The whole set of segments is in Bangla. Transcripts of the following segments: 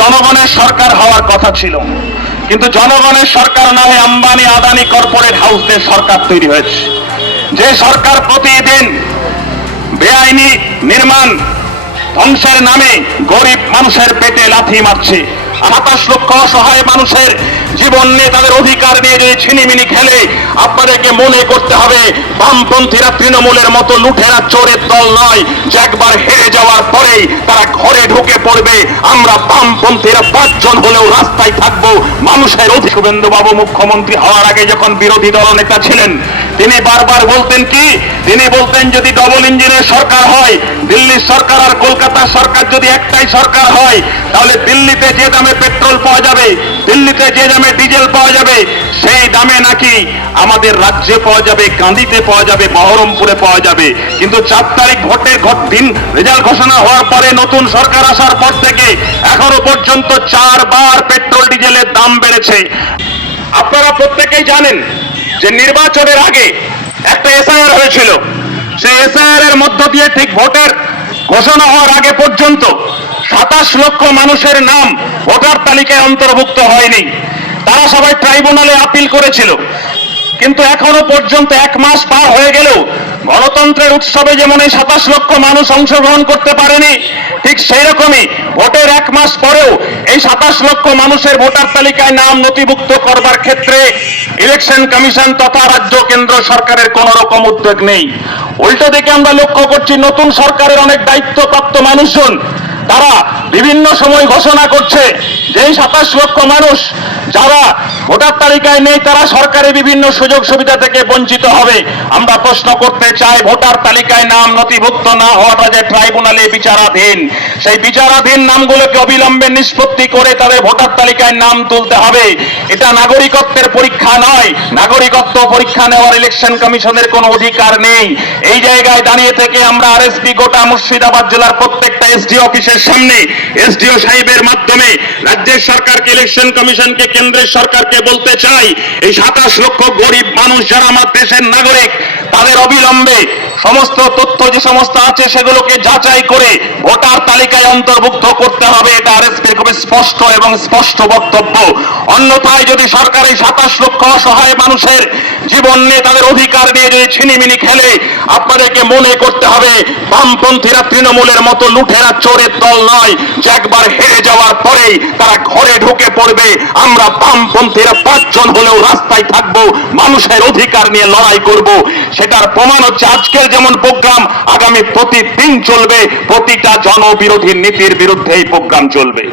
জনগণের সরকার হওয়ার কথা ছিল, কিন্তু জনগণের সরকার না হয়ে আম্বানি আদানি কর্পোরেট হাউসদের সরকার তৈরি হয়েছে। যে সরকার প্রতিদিন বেআইনি নির্মাণ ধ্বংসের নামে গরিব মানুষের পেটে লাথি মারছে, 27 লক্ষ অসহায় মানুষের জীবন নিয়ে তাদের অধিকার নিয়ে যদি ছিনিমিনি খেলে, আপনাদেরকে মনে করতে হবে বামপন্থীরা তৃণমূলের মতো লুঠেরা চোরের দল নয় যে একবার হেরে যাওয়ার পরেই তারা ঘরে ঢুকে পড়বে। আমরা বামপন্থীরা 5 জন হলেও রাস্তায় থাকবো মানুষের অধিকার। শুভেন্দু বাবু মুখ্যমন্ত্রী হওয়ার আগে যখন বিরোধী দল নেতা ছিলেন, তিনি বারবার বলতেন কি, তিনি বলতেন যদি ডবল ইঞ্জিনের সরকার হয়, দিল্লির সরকার আর কলকাতার সরকার যদি একটাই সরকার হয়, তাহলে দিল্লিতে যে দামে পেট্রোল পাওয়া যাবে, দিল্লিতে যে দামে ডিজেল পাওয়া যাবে, সেই দামে নাকি আমাদের রাজ্যে পাওয়া যাবে, কান্দিতে পাওয়া যাবে, বহরমপুরে পাওয়া যাবে। কিন্তু 4 তারিখ ভোটের দিন রেজাল্ট ঘোষণা হওয়ার পরে, নতুন সরকার আসার পর থেকে এখনো পর্যন্ত 4 বার পেট্রোল ডিজেলের দাম বেড়েছে। আপনারা প্রত্যেকেই জানেন যে নির্বাচনের আগে একটা এসআইআর হয়েছিল, সেই এসআইআর এর মধ্য দিয়ে ঠিক ভোটের ঘোষণা হওয়ার আগে পর্যন্ত 27 লক্ষ মানুষের নাম ভোটার তালিকায় অন্তর্ভুক্ত হয়নি। তারা সবাই ট্রাইব্যুনালে আপিল করেছিল, কিন্তু এখনো পর্যন্ত 1 মাস পার হয়ে গেলেও গণতন্ত্রের উৎসবে যেমন এই 27 লক্ষ মানুষ অংশগ্রহণ করতে পারেনি, ঠিক সেই রকমই ভোটের 1 মাস পরেও এই 27 লক্ষ মানুষের ভোটার তালিকায় নাম নথিভুক্ত করবার ক্ষেত্রে ইলেকশন কমিশন তথা রাজ্য কেন্দ্র সরকারের কোন রকম উদ্যোগ নেই। উল্টো দিকে আমরা লক্ষ্য করছি নতুন সরকারের অনেক দায়িত্বপ্রাপ্ত মানুষজন তারা বিভিন্ন সময় ঘোষণা করছে যে এই 27 লক্ষ মানুষ যারা ভোটার তালিকায় নেই তারা সরকারি বিভিন্ন সুযোগ সুবিধা থেকে বঞ্চিত হবে। আমরা প্রশ্ন করতে চাই, ভোটার তালিকায় নাম নথিভুক্ত না হওয়াটা যে ট্রাইব্যুনালে বিচারাধীন, সেই বিচারাধীন নামগুলোকে অবিলম্বে নিষ্পত্তি করে তাদের ভোটার তালিকায় নাম তুলতে হবে। এটা নাগরিকত্বের পরীক্ষা নয়, নাগরিকত্ব পরীক্ষা নেওয়ার ইলেকশন কমিশনের কোনো অধিকার নেই। এই জায়গায় দাঁড়িয়ে থেকে আমরা আরএসপি গোটা মুর্শিদাবাদ জেলার প্রত্যেকটা এসডিও অফিসের সামনে এসডিও সাহেবের মাধ্যমে রাজ্যের সরকারকে, ইলেকশন কমিশনকে, কেন্দ্রের সরকারকে বলতে চাই, এই 27 লক্ষ গরিব মানুষ যারা আমার দেশের নাগরিক, তাদের অবিলম্বে সমস্ত তথ্য যে সমস্ত আছে সেগুলোকে যাচাই করে ভোটার তালিকায় অন্তর্ভুক্ত করতে হবে। এটা আরএসপির খুব স্পষ্ট এবং স্পষ্ট বক্তব্য। অন্যথায় যদি সরকার এই 27 লক্ষ অসহায় মানুষের জীবন নিয়ে তাদের অধিকার নিয়ে যদি ছিনিমিনি খেলে, আপনাদেরকে মনে করতে হবে বামপন্থীরা তৃণমূলের মতো লুঠেরা চোরের দল নয় যে একবার হেরে যাওয়ার পরেই তারা ঘরে ঢুকে পড়বে। আমরা বামপন্থীরা 5 জন হলেও রাস্তায় থাকবো মানুষের অধিকার নিয়ে লড়াই করব। সেটার প্রমাণ হচ্ছে আজকের যেমন প্রোগ্রাম আগামী প্রতিদিন চলবে, প্রতিটা জনবিরোধী নীতির বিরুদ্ধে এই প্রোগ্রাম চলবে।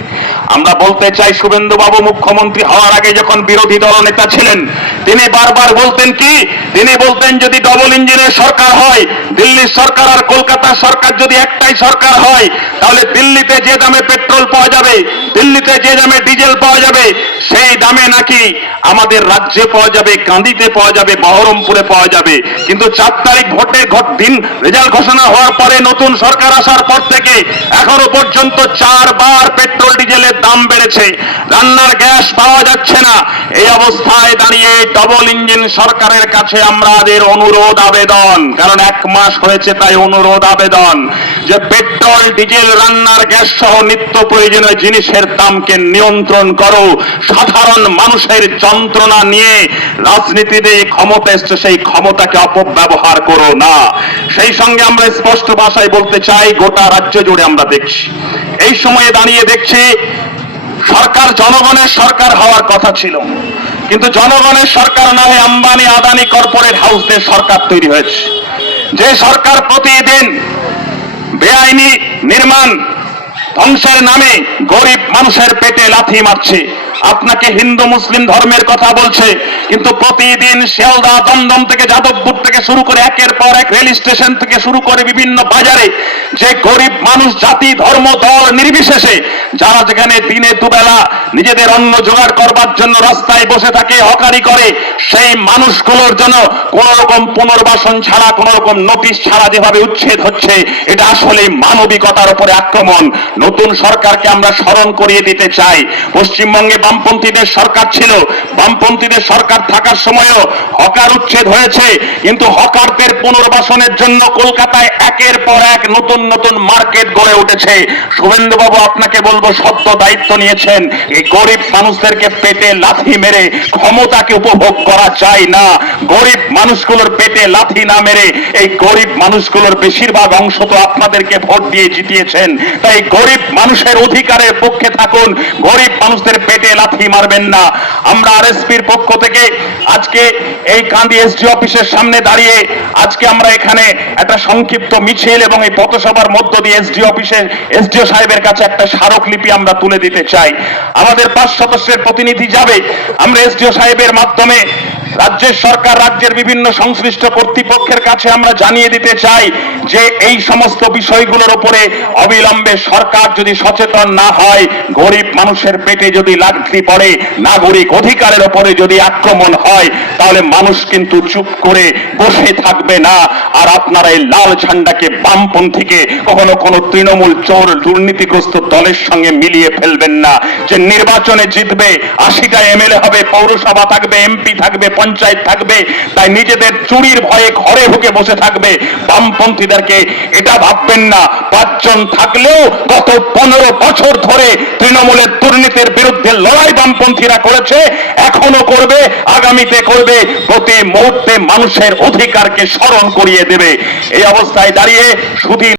আমরা বলতে চাই, শুভেন্দু বাবু মুখ্যমন্ত্রী হওয়ার আগে যখন বিরোধী দল নেতা ছিলেন, তিনি বারবার বলতেন কি, তিনি বলতেন যদি ডবল ইঞ্জিনের সরকার হয়, দিল্লির সরকার আর কলকাতার সরকার যদি একটাই সরকার হয়, তাহলে দিল্লিতে যে দামে পেট্রোল পাওয়া যাবে, দিল্লিতে যে দামে ডিজেল পাওয়া যাবে, সেই দামে নাকি আমাদের রাজ্যে পাওয়া যাবে, কান্দিতে পাওয়া যাবে, বহরমপুরে পাওয়া যাবে। কিন্তু 4 তারিখ ভোটের দিন রেজাল্ট ঘোষণা হওয়ার পরে, নতুন সরকার আসার পর থেকে এখনো পর্যন্ত 4 বার পেট্রোল ডিজেলের দাম বেড়েছে, রান্নার গ্যাস পাওয়া যাচ্ছে না। এই অবস্থায় দাঁড়িয়ে ডবল ইঞ্জিন সরকারের কাছে আমাদের অনুরোধ আবেদন, কারণ 1 মাস হয়েছে তাই অনুরোধ আবেদন, যে পেট্রোল ডিজেল রান্নার গ্যাস সহ নিত্য প্রয়োজনীয় জিনিসের দামকে নিয়ন্ত্রণ করো। সাধারণ মানুষের যন্ত্রণা নিয়ে রাজনীতিতে ক্ষমতা এসছে, সেই ক্ষমতাকে অপব্যবহার করো না। সেই সঙ্গে আমরা স্পষ্ট ভাষায় বলতে চাই, গোটা রাজ্য জুড়ে আমরা দেখছি, এই সময়ে দাঁড়িয়ে দেখছি সরকার জনগণের সরকার হওয়ার কথা ছিল, কিন্তু জনগণের সরকার না হয়ে আম্বানি আদানি কর্পোরেট হাউসদের সরকার তৈরি হয়েছে। যে সরকার প্রতিদিন বেআইনি নির্মাণ ধ্বংসের নামে গরিব মানুষের পেটে লাথি মারছে, আপনাকে হিন্দু মুসলিম ধর্মের কথা বলছে, কিন্তু প্রতিদিন শিয়ালদা, দমদম থেকে যাদবপুর থেকে শুরু করে একের পর এক রেল স্টেশন থেকে শুরু করে বিভিন্ন বাজারে যে গরিব মানুষ জাতি ধর্ম দল নির্বিশেষে যারা যেখানে দিনে দুবেলা নিজেদের অন্ন জোগাড় করবার জন্য রাস্তায় বসে থাকে, হকারি করে, সেই মানুষগুলোর জন্য কোন রকম পুনর্বাসন ছাড়া, কোন রকম নোটিশ ছাড়া যেভাবে উচ্ছেদ হচ্ছে, এটা আসলে মানবিকতার উপরে আক্রমণ। নতুন সরকারকে আমরা স্মরণ করিয়ে দিতে চাই, পশ্চিমবঙ্গে বামপন্থীদের সরকার ছিল, বামপন্থীদের সরকার থাকার সময়ও হকার উচ্ছেদ হয়েছে, কিন্তু হকারদের পুনর্বাসনের জন্য কলকাতায় একের পর এক নতুন নতুন মার্কেট গড়ে উঠেছে। শুভেন্দুবাবু, আপনাকে বলবো, সত্য দায়িত্ব নিয়েছেন। এই গরিব মানুষদেরকে পেটে লাথি মেরে ক্ষমতাকে উপভোগ করা যায় না। গরিব মানুষগুলোর পেটে লাথি না মেরে এই গরিব মানুষগুলোর বেশিরভাগ অংশ তো আপনাদেরকে ভোট দিয়ে জিতিয়েছেন। তাই গরিব মানুষের অধিকারের পক্ষে থাকুন, গরিব মানুষদের পেটে লাথি মারবেন না। আমরা আরএসপির পক্ষ থেকে আজকে এই কান্দি এসডি অফিসের সামনে দাঁড়িয়ে আজকে আমরা এখানে একটা সংক্ষিপ্ত মিছিল এবং এই পথসভার মধ্য দিয়ে এসডিও সাহেবের কাছে একটা স্মারকলিপি আমরা তুলে দিতে চাই। আমাদের 5 সদস্যের প্রতিনিধি যাবে। আমরা এসডিও সাহেবের মাধ্যমে রাজ্যের সরকার, রাজ্যের বিভিন্ন সংশ্লিষ্ট কর্তৃপক্ষের কাছে আমরা জানিয়ে দিতে চাই যে এই সমস্ত বিষয়গুলোর উপরে অবিলম্বে সরকার যদি সচেতন না হয়, গরিব মানুষের পেটে যদি লাথি পড়ে, নাগরিক অধিকারের উপরে যদি আক্রমণ হয়, তাহলে মানুষ কিন্তু চুপ করে বসে থাকবে না। আর আপনারা এই লাল ঝান্ডাকে, বামপন্থীকে কখনো কোনো তৃণমূল চোর দুর্নীতিগ্রস্ত দলের সঙ্গে মিলিয়ে ফেলবেন না। যে নির্বাচনে জিতবে, 80টা এমএলএ হবে, পৌরসভা থাকবে, এমপি থাকবে, পঞ্চায়েত থাকবে, তাই নিজেদের চুরির ভয়ে ঘরে ঢুকে বসে থাকবে। বামপন্থীদেরকে এটা ভাববেন না 5 জন থাকলেও গত 15 বছর ধরে তৃণমূলের দুর্নীতির বিরুদ্ধে লড়াই বামপন্থীরা করেছে, এখনো করবে, আগামীতে করবে। প্রতি মুহূর্তে মানুষের অধিকারকে স্মরণ করিয়ে দেবে। এই অবস্থায় দাঁড়িয়ে শুধু